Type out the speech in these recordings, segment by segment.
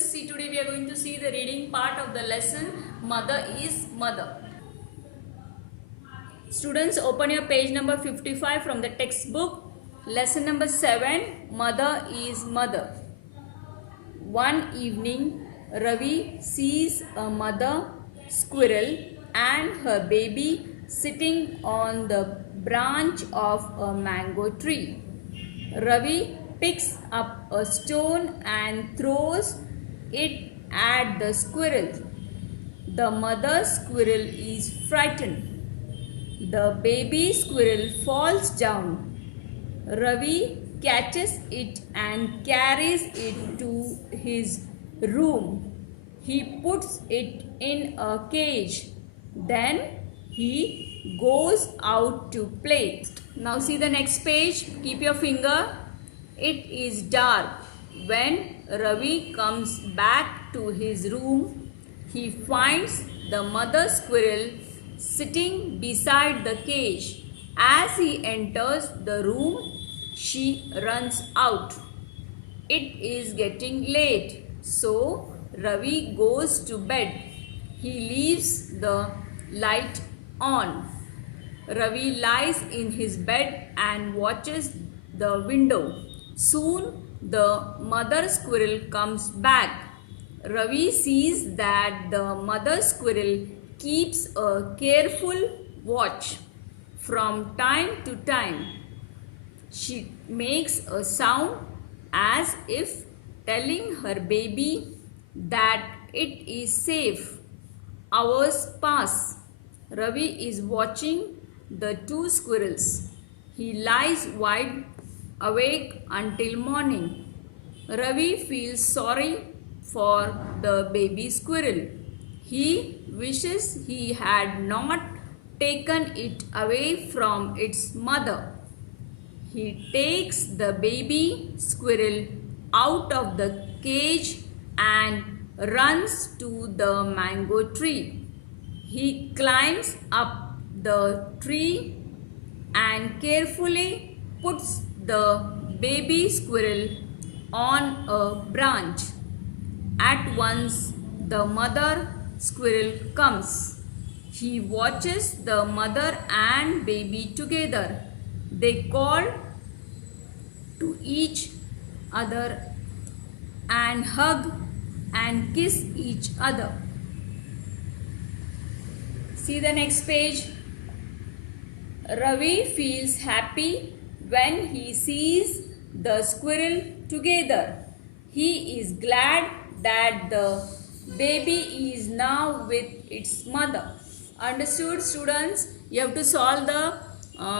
students, see today we are going to see the reading part of the lesson Mother is Mother. Students, open your page number 55 from the textbook. Lesson number 7, Mother is Mother. One evening, Ravi sees a mother squirrel and her baby sitting on the branch of a mango tree. Ravi picks up a stone and throws it at the squirrel. The mother squirrel is frightened. The baby squirrel falls down. Ravi catches it and carries it to his room. He puts it in a cage. Then he goes out to play. Now see the next page. Keep your finger. It is dark. When Ravi comes back to his room, he finds the mother squirrel sitting beside the cage. As he enters the room, she runs out. It is getting late, so Ravi goes to bed. He leaves the light on. Ravi lies in his bed and watches the window. Soon the mother squirrel comes back. Ravi sees that the mother squirrel keeps a careful watch. From time to time, she makes a sound as if telling her baby that it is safe. Hours pass. Ravi is watching the two squirrels. He lies wide awake until morning. Ravi feels sorry for the baby squirrel. He wishes he had not taken it away from its mother. He takes the baby squirrel out of the cage and runs to the mango tree. He climbs up the tree and carefully puts the baby squirrel on a branch. At once, the mother squirrel comes. He watches the mother and baby together. They call to each other and hug and kiss each other. See the next page. Ravi feels happy when he sees the squirrel together. He is glad that the baby is now with its mother. Understood, students? You have to solve the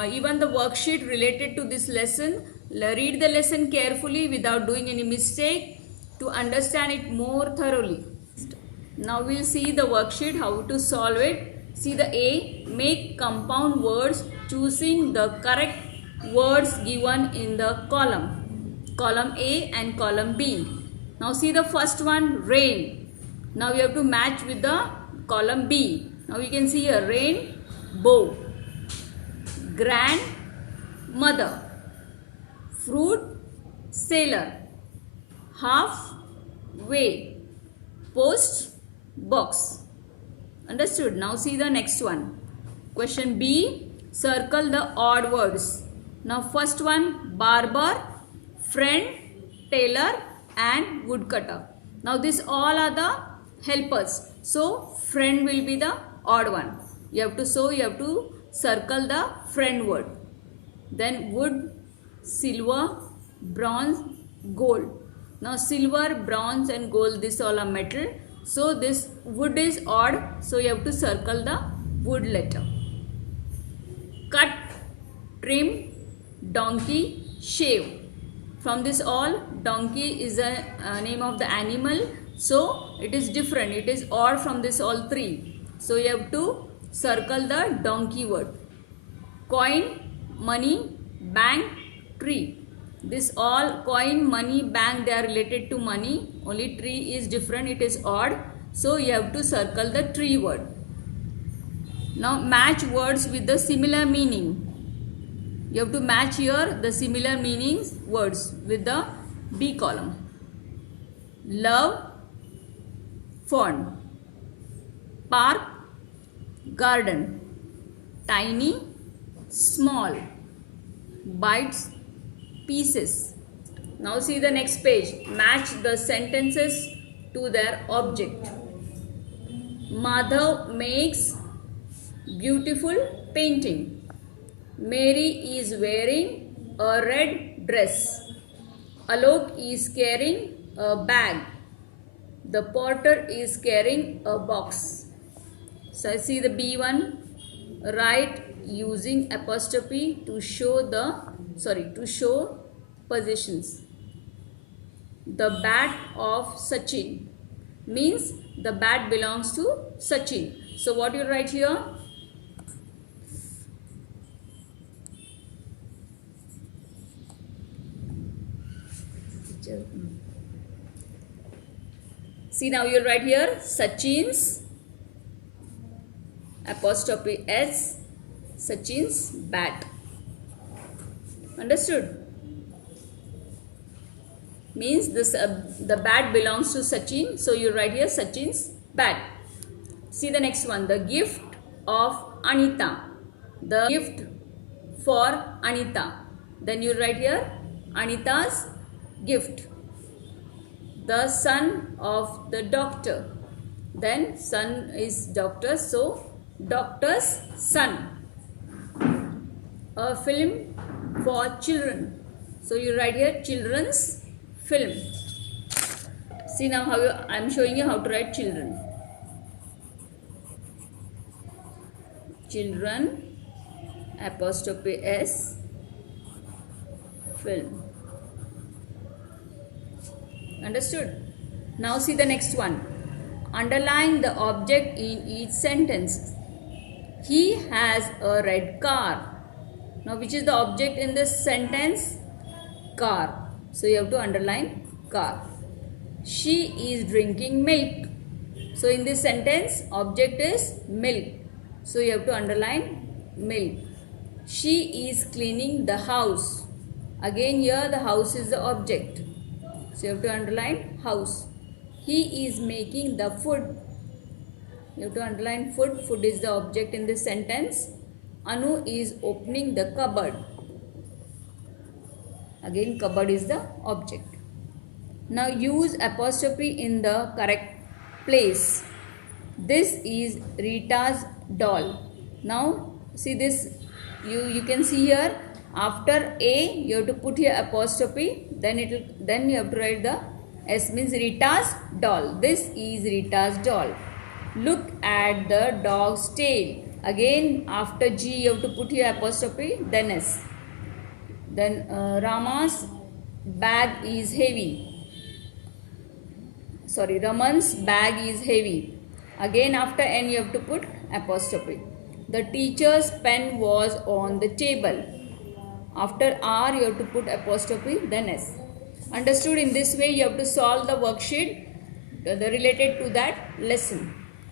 even the worksheet related to this lesson. Read the lesson carefully without doing any mistake to understand it more thoroughly. Now we'll see the worksheet, how to solve it. See the A, make compound words choosing the correct words given in the column A and column B. Now see the first one, rain. Now you have to match with the column B. Now you can see here, rain, bow, grandmother, fruit, sailor, half way, post, box. Understood? Now see the next one. Question B, circle the odd words. Now first one, barber, friend, tailor and woodcutter. Now these all are the helpers. So friend will be the odd one. You have to circle the friend word. Then wood, silver, bronze, gold. Now silver, bronze and gold, this all are metal. So this wood is odd. So you have to circle the wood letter. Cut, trim, donkey, shave. From this all, donkey is a name of the animal. So it is different. It is odd from this all three. So you have to circle the donkey word. Coin, money, bank, tree. This all coin, money, bank, they are related to money. Only tree is different. It is odd. So you have to circle the tree word. Now match words with the similar meaning. You have to match here the similar meanings words with the B column. Love, fawn. Park, garden. Tiny, small. Bites, pieces. Now see the next page. Match the sentences to their object. Madhav makes beautiful painting. Mary is wearing a red dress. Alok is carrying a bag. The porter is carrying a box. So see the B1. Write using apostrophe to show positions. The bat of Sachin means the bat belongs to Sachin. So what you write here? See, now you write here Sachin's apostrophe S, Sachin's bat. Understood? Means this the bat belongs to Sachin, so you write here Sachin's bat. See the next one, the gift of Anita. The gift for Anita. Then you write here Anita's gift. The son of the doctor. Then son is doctor, so doctor's son. A film for children. So you write here children's film. See now how I am showing you how to write children. Children apostrophe S film. Understood? Now see the next one. Underline the object in each sentence. He has a red car. Now which is the object in this sentence? Car. So you have to underline car. She is drinking milk. So in this sentence object is milk. So you have to underline milk. She is cleaning the house. Again here the house is the object. So you have to underline house. He is making the food. You have to underline food. Food is the object in this sentence. Anu is opening the cupboard. Again cupboard is the object. Now use apostrophe in the correct place. This is Rita's doll. Now see this, you can see here after A you have to put here apostrophe, then you have to write the S, means Rita's doll. This is Rita's doll. Look at the dog's tail. Again after G you have to put here apostrophe, then S. Then Rama's bag is heavy. Sorry, Raman's bag is heavy. Again after N you have to put apostrophe. The teacher's pen was on the table. After R you have to put apostrophe, then S. Understood? In this way you have to solve the worksheet related to that lesson.